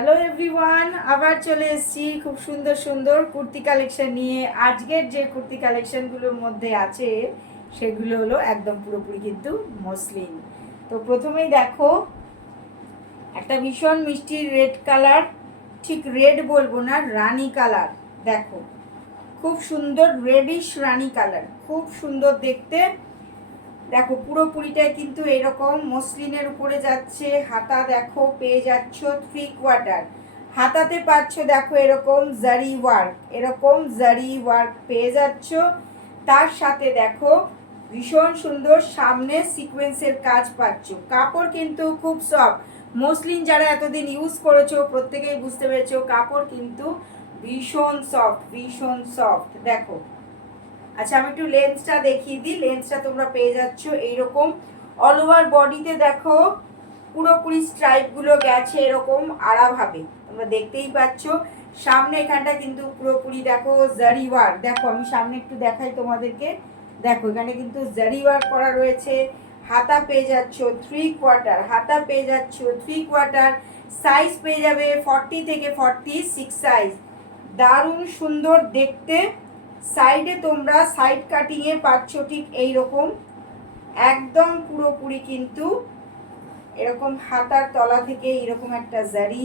Hello everyone, আবার চলে এসেছি খুব সুন্দর সুন্দর কুর্তি কালেকশন নিয়ে। আজকের যে কুর্তি কালেকশনগুলোর মধ্যে আছে সেগুলো হলো একদম পুরোপুরি কিন্তু মসলিন। তো প্রথমেই দেখো একটা ভীষণ মিষ্টি রেড কালার, ঠিক রেড বলবো না, রানী কালার। দেখো খুব সুন্দর রেডিশ রানী কালার, খুব সুন্দর দেখতে। দেখো পুরোপুরিটাই কিন্তু এরকম মসলিনের উপরে যাচ্ছে। হাতা দেখো পেয়ে যাচ্ছ 3/4, হাতাতে পাচ্ছ দেখো এরকম জারি ওয়ার্ক, এরকম জারি ওয়ার্ক পেয়ে যাচ্ছ। তার সাথে দেখো ভীষণ সুন্দর সামনে সিকোয়েন্সের কাজ পাচ্ছ। কাপড় কিন্তু খুব সফট। মসলিন যারা এতদিন ইউজ করেছো প্রত্যেকেই বুঝতে পেরেছো কাপড় কিন্তু ভীষণ সফট, ভীষণ সফট। দেখো আচ্ছা আমি একটু লেন্সটা দেখিয়ে দিই। লেন্সটা তোমরা পেয়ে যাচ্ছ এইরকম অল ওভার বডিতে। দেখো পুরোপুরি স্ট্রাইপগুলো গেছে এরকম আড়াভাবে, তোমরা দেখতেই পাচ্ছ। সামনে এখানটা কিন্তু পুরোপুরি দেখো জারি ওয়ার্ক। দেখো আমি সামনে একটু দেখাই তোমাদেরকে। দেখো এখানে কিন্তু জারি ওয়ার্ক করা রয়েছে। হাতা পেয়ে যাচ্ছ 3/4, হাতা পেয়ে যাচ্ছ 3/4। সাইজ পেয়ে যাবে 40 থেকে 46 সাইজ। দারুণ সুন্দর দেখতে। সাইডে তোমরা সাইড কাটিংয়ে পাচ্ছ ঠিক এইরকম একদম পুরোপুরি কিন্তু এরকম হাতার তলা থেকে এরকম একটা জারি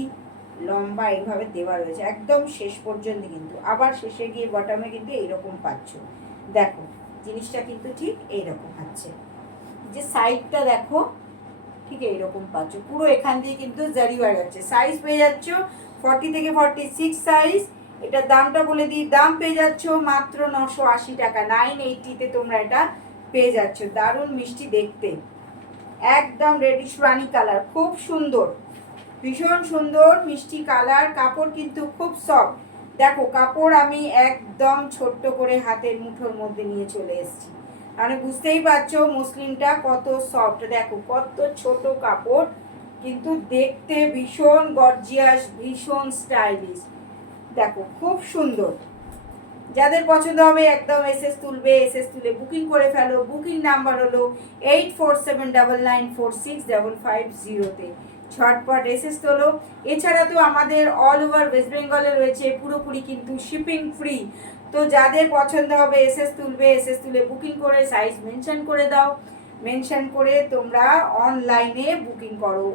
লম্বা এইভাবে দেওয়া রয়েছে একদম শেষ পর্যন্ত। কিন্তু আবার শেষে গিয়ে বটমে কিন্তু এইরকম পাচ্ছ। দেখো জিনিসটা কিন্তু ঠিক এইরকম আছে, যে সাইডটা দেখো ঠিক এইরকম পাচ্ছ। পুরো এখান দিয়ে কিন্তু জারি হয়ে যাচ্ছে। সাইজ পেয়ে যাচ্ছ 40 থেকে 46 সাইজ। এটার দামটা বলে দিই, দাম পেয়ে যাচ্ছ মাত্র 980 টাকা। 980-তে তোমরা এটা পেয়ে যাচ্ছ। দারুণ মিষ্টি দেখতে, একদম রেডিশ রানী কালার, খুব সুন্দর, ভীষণ সুন্দর মিষ্টি কালার। কাপড় কিন্তু খুব সফট। দেখো কাপড় আমি একদম ছোট্ট করে হাতের মুঠোর মধ্যে নিয়ে চলে এসেছি, মানে বুঝতেই পারছো মসলিনটা কত সফট। দেখো কত ছোট কাপড়, কিন্তু দেখতে ভীষণ গর্জিয়াস, ভীষণ স্টাইলিশ। দেখো খুব সুন্দর। যাদের পছন্দ হবে একদম এসএস তুলবে, এসএস তুলে বুকিং করে ফেলো। বুকিং নাম্বার হলো 8479994655 ঝটপট এসএস তোলো। এছাড়া তো আমাদের অল ওভার ওয়েস্ট বেঙ্গলে রয়েছে পুরোপুরি কিন্তু শিপিং ফ্রি। তো যাদের পছন্দ হবে এসএস তুলবে, এসএস তুলে বুকিং করে সাইজ মেনশন করে দাও। মেনশন করে তোমরা অনলাইনে বুকিং করো।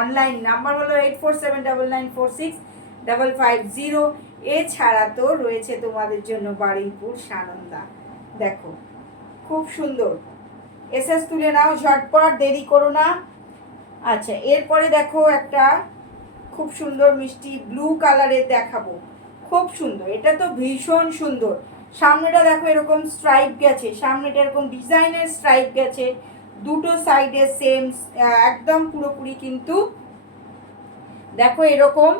অনলাইন নাম্বার হলো 8479994655। এছাড়া তো রয়েছে তোমাদের জন্য বারুইপুর সানন্দা। দেখো খুব সুন্দর, এসএস তুলে নাও ঝটপট, দেরি করো না। আচ্ছা এরপরে দেখো একটা খুব সুন্দর মিষ্টি ব্লু কালারের দেখাবো, খুব সুন্দর। এটা তো ভীষণ সুন্দর। সামনেটা দেখো এরকম স্ট্রাইপ গেছে, সামনেটা এরকম ডিজাইনের স্ট্রাইপ গেছে, দুটো সাইডে সেম একদম পুরোপুরি কিন্তু দেখো এরকম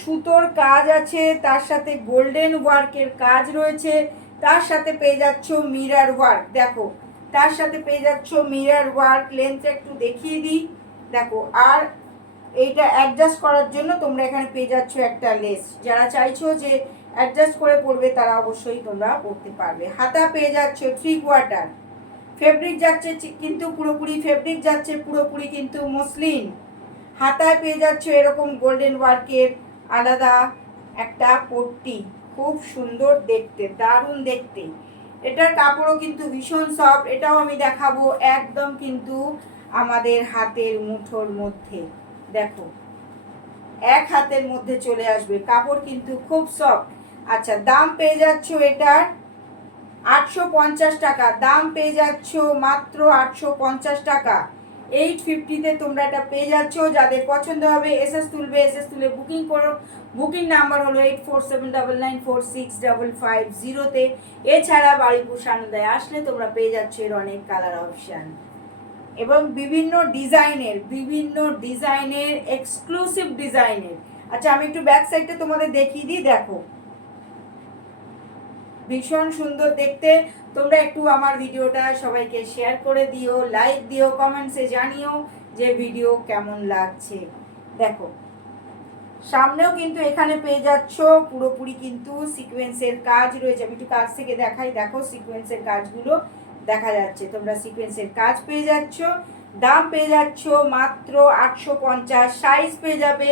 সুতোর কাজ আছে, তার সাথে গোল্ডেন ওয়ার্কের কাজ রয়েছে, তার সাথে পেয়ে যাচ্ছ মিরর ওয়ার্ক। দেখো তার সাথে পেয়ে যাচ্ছ মিরর ওয়ার্ক। লেন্থটা একটু দেখিয়ে দিই। দেখো আর এইটা অ্যাডজাস্ট করার জন্য তোমরা এখানে পেয়ে যাচ্ছ একটা লেস। যারা চাইছো যে অ্যাডজাস্ট করে পরবে তারা অবশ্যই তোমরা পরতে পারবে। হাতা পেয়ে যাচ্ছ 3/4। ফেব্রিক যাচ্ছে কিন্তু পুরোপুরি, ফেব্রিক যাচ্ছে পুরোপুরি কিন্তু মসলিন। হাতায় পেয়ে যাচ্ছ এরকম গোল্ডেন ওয়ার্কের আলাদা একটা পট্টি, খুব সুন্দর দেখতে, দারুণ দেখতে। এটার কাপড়ও কিন্তু ভীষণ সফট। এটাও আমি দেখাবো একদম কিন্তু আমাদের হাতের মুঠোর মধ্যে। দেখো এক হাতের মধ্যে চলে আসবে, কাপড় কিন্তু খুব সফট। আচ্ছা দাম পেয়ে যাচ্ছ এটার 850 টাকা। দাম পেয়ে যাচ্ছ মাত্র 850 টাকা। 850-তে তোমরা এটা পেয়ে যাচ্ছ। যাদের পছন্দ হবে এসএস তুলবে, এসএস তুলে বুকিং করো। বুকিং নাম্বার হলো 8479994655 এছাড়া বারুইপুর সানন্দায় আসলে তোমরা পেয়ে যাচ্ছ এর অনেক কালার অপশান এবং বিভিন্ন ডিজাইনের এক্সক্লুসিভ ডিজাইনের। আচ্ছা আমি একটু ব্যাক সাইডটা তোমাদের দেখিয়ে দিই। দেখো ভীষণ সুন্দর দেখতে। তোমরা একটু আমার ভিডিওটা সবাইকে শেয়ার করে দিও, লাইক দিও, কমেন্টসে জানিও যে ভিডিও কেমন লাগছে। দেখো সামনেও কিন্তু এখানে পেয়ে যাচ্ছ পুরোপুরি কিন্তু সিকোয়েন্সের কাজ রয়েছে। আমি একটু কাছ থেকে দেখাই। দেখো সিকোয়েন্সের কাজগুলো দেখা যাচ্ছে, তোমরা সিকোয়েন্সের কাজ পেয়ে যাচ্ছ। দাম পেয়ে যাচ্ছ মাত্র 850। সাইজ পেয়ে যাবে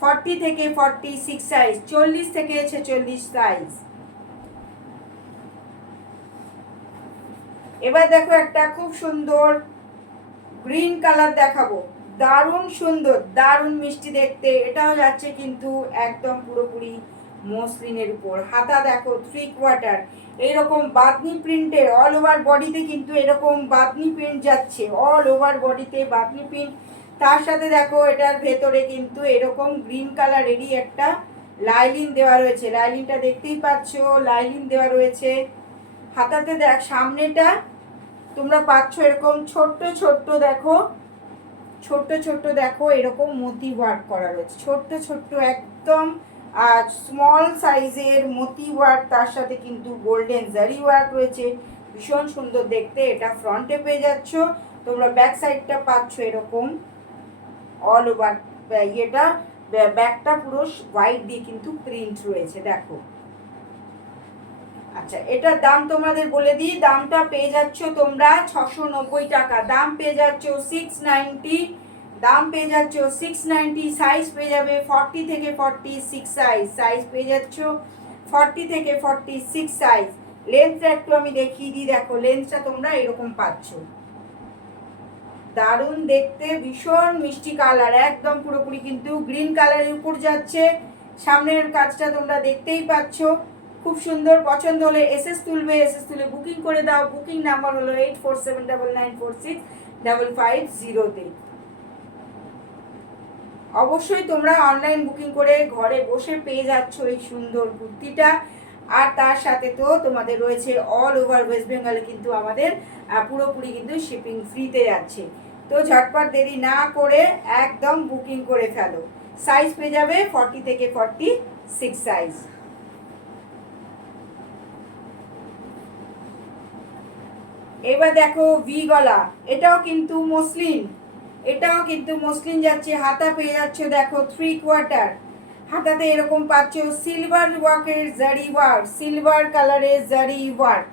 40 থেকে 46 সাইজ, 40 থেকে 46 সাইজ। এবার দেখো একটা খুব সুন্দর গ্রিন কালার দেখাবো, দারুণ সুন্দর, দারুণ মিষ্টি দেখতে। এটাও যাচ্ছে কিন্তু একদম পুরোপুরি মসলিনের উপর। হাতা দেখো 3/4 এইরকম বাদনি প্রিন্টের, অল ওভার বডিতে কিন্তু এরকম বাদনি প্রিন্ট যাচ্ছে, অল ওভার বডিতে বাদনি প্রিন্ট। তার সাথে দেখো এটার ভেতরে কিন্তু এরকম গ্রিন কালারেরই একটা লাইলিন দেওয়া রয়েছে, লাইলিনটা দেখতেই পাচ্ছ, লাইলিন দেওয়া রয়েছে। হাতাতে দেখ সামনেটা তোমরা পাচ্ছ এরকম ছোট্ট ছোট্ট, দেখো ছোট্ট ছোট্ট, দেখো এরকম মতি ওয়ার্ক করা রয়েছে, ছোট্ট ছোট্ট একদম স্মল সাইজের মতি ওয়ার্ক, তার সাথে কিন্তু গোল্ডেন জারি ওয়ার্ক রয়েছে, ভীষণ সুন্দর দেখতে। এটা ফ্রন্টে পেয়ে যাচ্ছ, তোমরা ব্যাক সাইডটা পাচ্ছ এরকম অল ওভার, ইয়েটা ব্যাকটা পুরো হোয়াইট দিয়ে কিন্তু প্রিন্ট রয়েছে, দেখো। আচ্ছা, এটার দাম তোমাদের বলে দিই, দামটা পেয়ে যাচ্ছ তোমরা 690 টাকা, দাম পেয়ে যাচ্ছ 690, দাম পেয়ে যাচ্ছ 690। সাইজ পেয়ে যাবে 40 থেকে 46 সাইজ, সাইজ পেয়ে যাচ্ছ 40 থেকে 46 সাইজ। লেন্থটা একটু আমি দেখিয়ে দিই, দেখো লেন্থটা তোমরা এরকম পাচ্ছ, দারুণ দেখতে, ভীষণ মিষ্টি কালার, একদম পুরোপুরি কিন্তু গ্রিন কালারের উপর যাচ্ছে। সামনের কাজটা তোমরা দেখতেই পাচ্ছ, খুব সুন্দর। পছন্দ হলে এসএস তুলবে, এসএস তুলে বুকিং করে দাও। বুকিং নাম্বার হলো 8479946550। অবশ্যই তোমরা অনলাইন বুকিং করে ঘরে বসে পেয়ে যাচ্ছ এই সুন্দর কুর্তিটা। আর তার সাথে তো তোমাদের রয়েছে অল ওভার ওয়েস্ট বেঙ্গলে কিন্তু আমাদের পুরোপুরি কিন্তু শিপিং ফ্রিতে যাচ্ছে। তো ঝটপট দেরি না করে একদম বুকিং করে ফেলো। সাইজ পেয়ে যাবে 40 থেকে 46 সাইজ। এবার দেখো ভি গলা, এটাও কিন্তু মসলিন, এটাও কিন্তু মসলিন যাচ্ছে। হাতা পেয়ে যাচ্ছে দেখো 3/4, হাতাতে এরকম পাচ্ছ সিলভার ওয়ার্কের জারি ওয়ার্ক, সিলভার কালারের জারি ওয়ার্ক।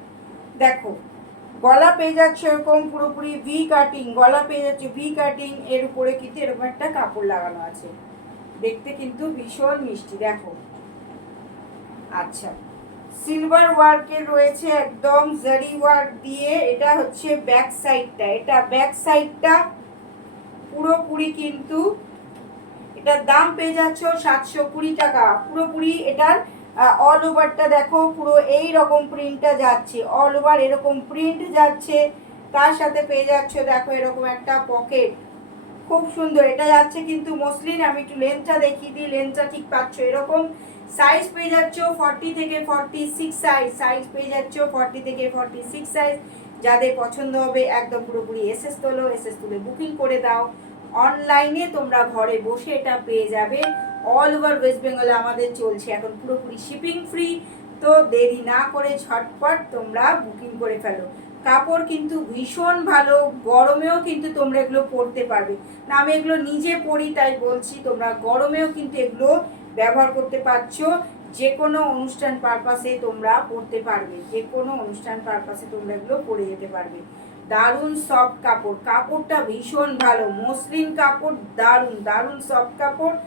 দেখো গলা পেয়ে যাচ্ছে এরকম পুরোপুরি ভি কাটিং, গলা পেয়ে যাচ্ছে ভি কাটিং, এর উপরে কিন্তু এরকম একটা কাপড় লাগানো আছে, দেখতে কিন্তু ভীষণ মিষ্টি, দেখো। আচ্ছা, সিলভার ওয়ার্কের রয়েছে একদম জারি ওয়ার্ক দিয়ে। এটা হচ্ছে ব্যাক সাইডটা, এটা ব্যাক সাইডটা পুরোপুরি কিন্তু এটার দাম পেয়ে যাচ্ছ 720 টাকা পুরোপুরি। এটার অল ওভারটা দেখো পুরো এই রকম প্রিন্টটা যাচ্ছে, অল ওভার এরকম প্রিন্ট যাচ্ছে। তার সাথে পেয়ে যাচ্ছ দেখো এরকম একটা পকেট, খুব সুন্দর। এটা যাচ্ছে কিন্তু মসলিন। আমি একটু লেন্থটা দেখিয়ে দিই, লেন্থটা ঠিক পাচ্ছ এরকম। সাইজ পেয়ে যাচ্ছ 40 থেকে 46 সাইজ, সাইজ পেয়ে যাচ্ছ 40 থেকে 46 সাইজ। যাদের পছন্দ হবে একদম পুরোপুরি এসএস তোলো, এসএস তুলে বুকিং করে দাও। অনলাইনে তোমরা ঘরে বসে এটা পেয়ে যাবে। অল ওভার ওয়েস্ট বেঙ্গলে আমাদের চলছে এখন পুরোপুরি শিপিং ফ্রি। তো দেরি না করে ঝটপট তোমরা বুকিং করে ফেলো। কাপড় কিন্তু ভীষণ ভালো, গরমেও কিন্তু তোমরা এগুলো পরতে পারবে না। আমি এগুলো নিজে পরি তাই বলছি, তোমরা গরমেও কিন্তু এগুলো ব্যবহার করতে পারছো। যে কোনো অনুষ্ঠান পারপাসে তোমরা পরতে পারবে, যে কোনো অনুষ্ঠান পারপাসে তোমরা এগুলো পরে যেতে পারবে। দারুণ সফট কাপড়, কাপড়টা ভীষণ ভালো, মসলিন কাপড়, দারুণ দারুণ সফট কাপড়,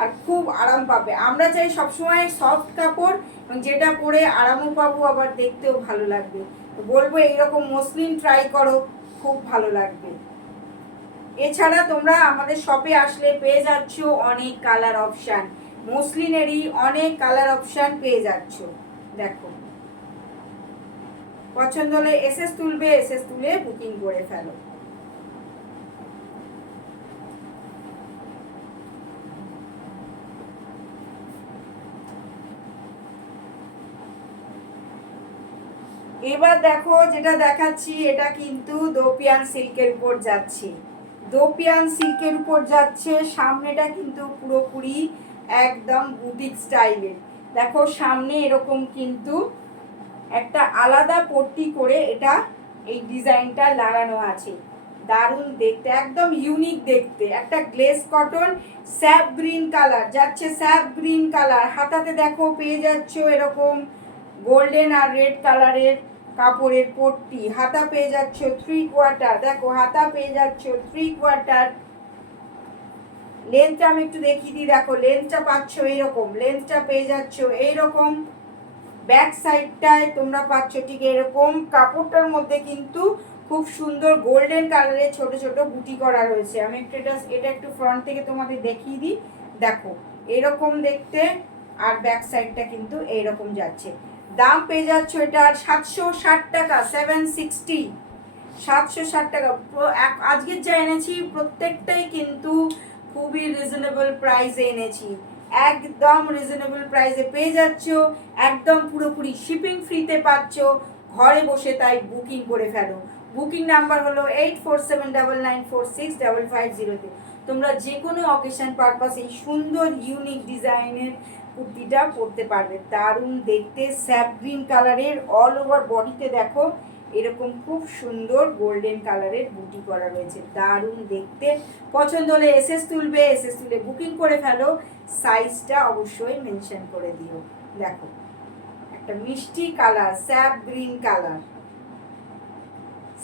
আর খুব আরাম পাবে। আমরা চাই সবসময় সফট কাপড়, এবং যেটা পরে আরামও পাবো, আবার দেখতেও ভালো লাগবে। তো বলবো এইরকম মসলিন ট্রাই করো, খুব ভালো লাগবে। এছাড়া তোমরা আমাদের শপে আসলে পেয়ে যাচ্ছ অনেক কালার অপশান, মসলিনেরই অনেক কালার অপশান পেয়ে যাচ্ছ, দেখো। পছন্দ হলে এসএস তুলবে, এসএস তুলে বুকিং করে ফেলো। এবার দেখো যেটা দেখাচ্ছি, এটা কিন্তু দোপিয়ান সিল্কের উপর যাচ্ছে, দোপিয়ান সিল্কের উপর যাচ্ছে। সামনেটা কিন্তু পুরোপুরি একদম বুটিক স্টাইলের। দেখো সামনে এরকম কিন্তু একটা আলাদা পট্টি করে এটা এই ডিজাইনটা লাগানো আছে, দারুণ দেখতে, একদম ইউনিক দেখতে। একটা গ্লেস কটন স্যাপ গ্রিন কালার যাচ্ছে, স্যাপ গ্রিন কালার। হাতাতে দেখো পেয়ে যাচ্ছ এরকম গোল্ডেন আর রেড কালারের কাপড়ের পট্টি। হাতা পেয়ে যাচ্ছ 3/4, দেখো হাতা পেয়ে যাচ্ছ 3/4। লেন্থটা আমি একটু দেখিয়ে দিই, দেখো লেন্থটা পাচ্ছ এইরকম, লেন্থটা পেয়ে যাচ্ছ এইরকম, ব্যাক সাইডটায় তোমরা পাচ্ছ ঠিক এরকম। কাপড়টার মধ্যে কিন্তু খুব সুন্দর গোল্ডেন কালারের ছোট ছোট বুটি করা রয়েছে। আমি একটু এটা একটু ফ্রন্ট থেকে তোমাদের দেখিয়ে দিই, দেখো এরকম দেখতে, আর ব্যাক সাইডটা কিন্তু এইরকম যাচ্ছে। দাম পেয়ে যাচ্ছ এটার 760 টাকা, 760, 760 টাকা। আজকের যা এনেছি প্রত্যেকটাই কিন্তু খুবই রিজনেবল প্রাইসে এনেছি, একদম রিজনেবল প্রাইসে পেয়ে যাচ্ছ, একদম পুরোপুরি শিপিং ফ্রিতে পাচ্ছ ঘরে বসে। তাই বুকিং করে ফেলো। বুকিং নাম্বার হলো 8479946550। তোমরা যে কোনো অকেশন পারপাস এই সুন্দর ইউনিক ডিজাইনের কুর্তিটা পরতে পারবে। দারুণ দেখতে, স্যাপ গ্রিন কালারের, অল ওভার বডিতে দেখো এরকম খুব সুন্দর গোল্ডেন কালারের বুটি করা রয়েছে, দারুণ দেখতে। পছন্দ হলে এসএস তুলবে, এসএস তুলে বুকিং করে ফেলো। সাইজটা অবশ্যই মেনশন করে দিও। দেখো একটা মিষ্টি colour, sap green colour,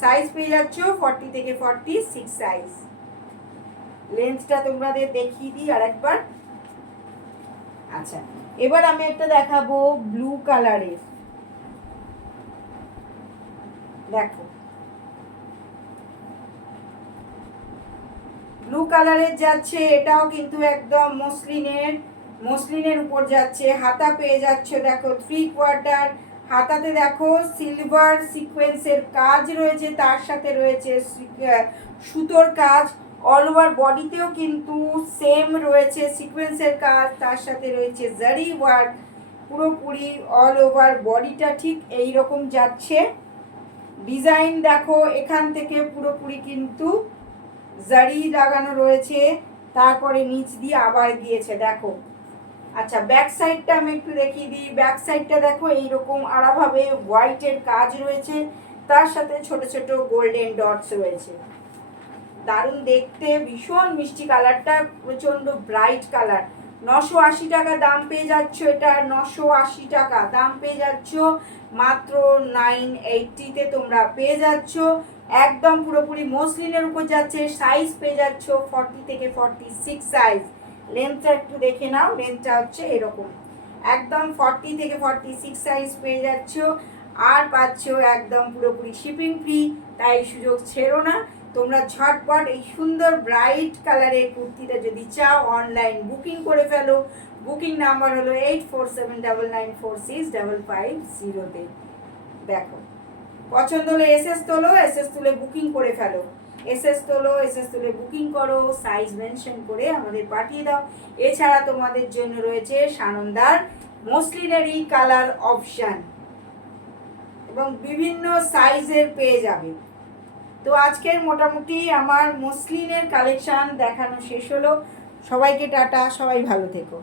size পেয়ে যাচ্ছ 40 থেকে 46 সাইজ। লেন্থটা তোমাদের দেখিয়ে দিই আরেকবার। আচ্ছা, এবার আমি একটা দেখাবো ব্লু কালারের, দেখো ব্লু কালারের যাচ্ছে, এটাও কিন্তু একদম মসলিনের উপর যাচ্ছে। হাতা পেয়ে যাচ্ছে দেখো 3/4, হাতাতে দেখো সিলভার সিকোয়েন্সের কাজ রয়েছে, তার সাথে রয়েছে সুতোর কাজ। অল ওভার বডিতেও কিন্তু সেম রয়েছে সিকোয়েন্সের কাজ, তার সাথে রয়েছে জারি ওয়ার্ক। পুরোপুরি অল ওভার বডিটা ঠিক এই রকম যাচ্ছে। ডিজাইন দেখো এখান থেকে পুরোপুরি কিন্তু জারি লাগানো রয়েছে, তারপরে নিচ দিয়ে আবার গিয়েছে দেখো। আচ্ছা, ব্যাক সাইডটা আমি একটু দেখিয়ে দিই। ব্যাক সাইডটা দেখো এইরকম আড়াভাবে হোয়াইটের কাজ রয়েছে, তার সাথে ছোট ছোট গোল্ডেন ডটস রয়েছে, দারুণ দেখতে, ভীষণ মিষ্টি কালারটা, প্রচণ্ড ব্রাইট কালার। 980 টাকা দাম পেয়ে যাচ্ছ এটা, 980 টাকা দাম পেয়ে যাচ্ছ মাত্র 980-তে তোমরা পেয়ে যাচ্ছ। একদম পুরোপুরি মসলিনের উপর যাচ্ছে। সাইজ পেয়ে যাচ্ছ 40 থেকে 46 সাইজ। লেন্থটা একটু দেখে নাও, লেন্থটা হচ্ছে এরকম, একদম 40 থেকে 46 সাইজ পেয়ে যাচ্ছ। আর পাচ্ছ একদম পুরোপুরি শিপিং ফ্রি। তাই সুযোগ ছেড়ো না, তোমরা ঝটপট এই সুন্দর ব্রাইট কালারের কুর্তিটা যদি চাও অনলাইন বুকিং করে ফেলো। বুকিং নাম্বার হলো 8479946550-তে। দেখো পছন্দ হলে এসএস তোলো, এসএস তুলে বুকিং করে ফেলো। এসএস তোলো, এসএস তুলে বুকিং করো, সাইজ মেনশন করে আমাদের পাঠিয়ে দাও। এছাড়া তোমাদের জন্য রয়েছে সানন্দার মসলিনেরই কালার অপশান এবং বিভিন্ন সাইজের পেয়ে যাবে। তো আজকের মোটামুটি আমার মসলিনের কালেকশান দেখানো শেষ হলো। সবাইকে টাটা, সবাই ভালো থেকো।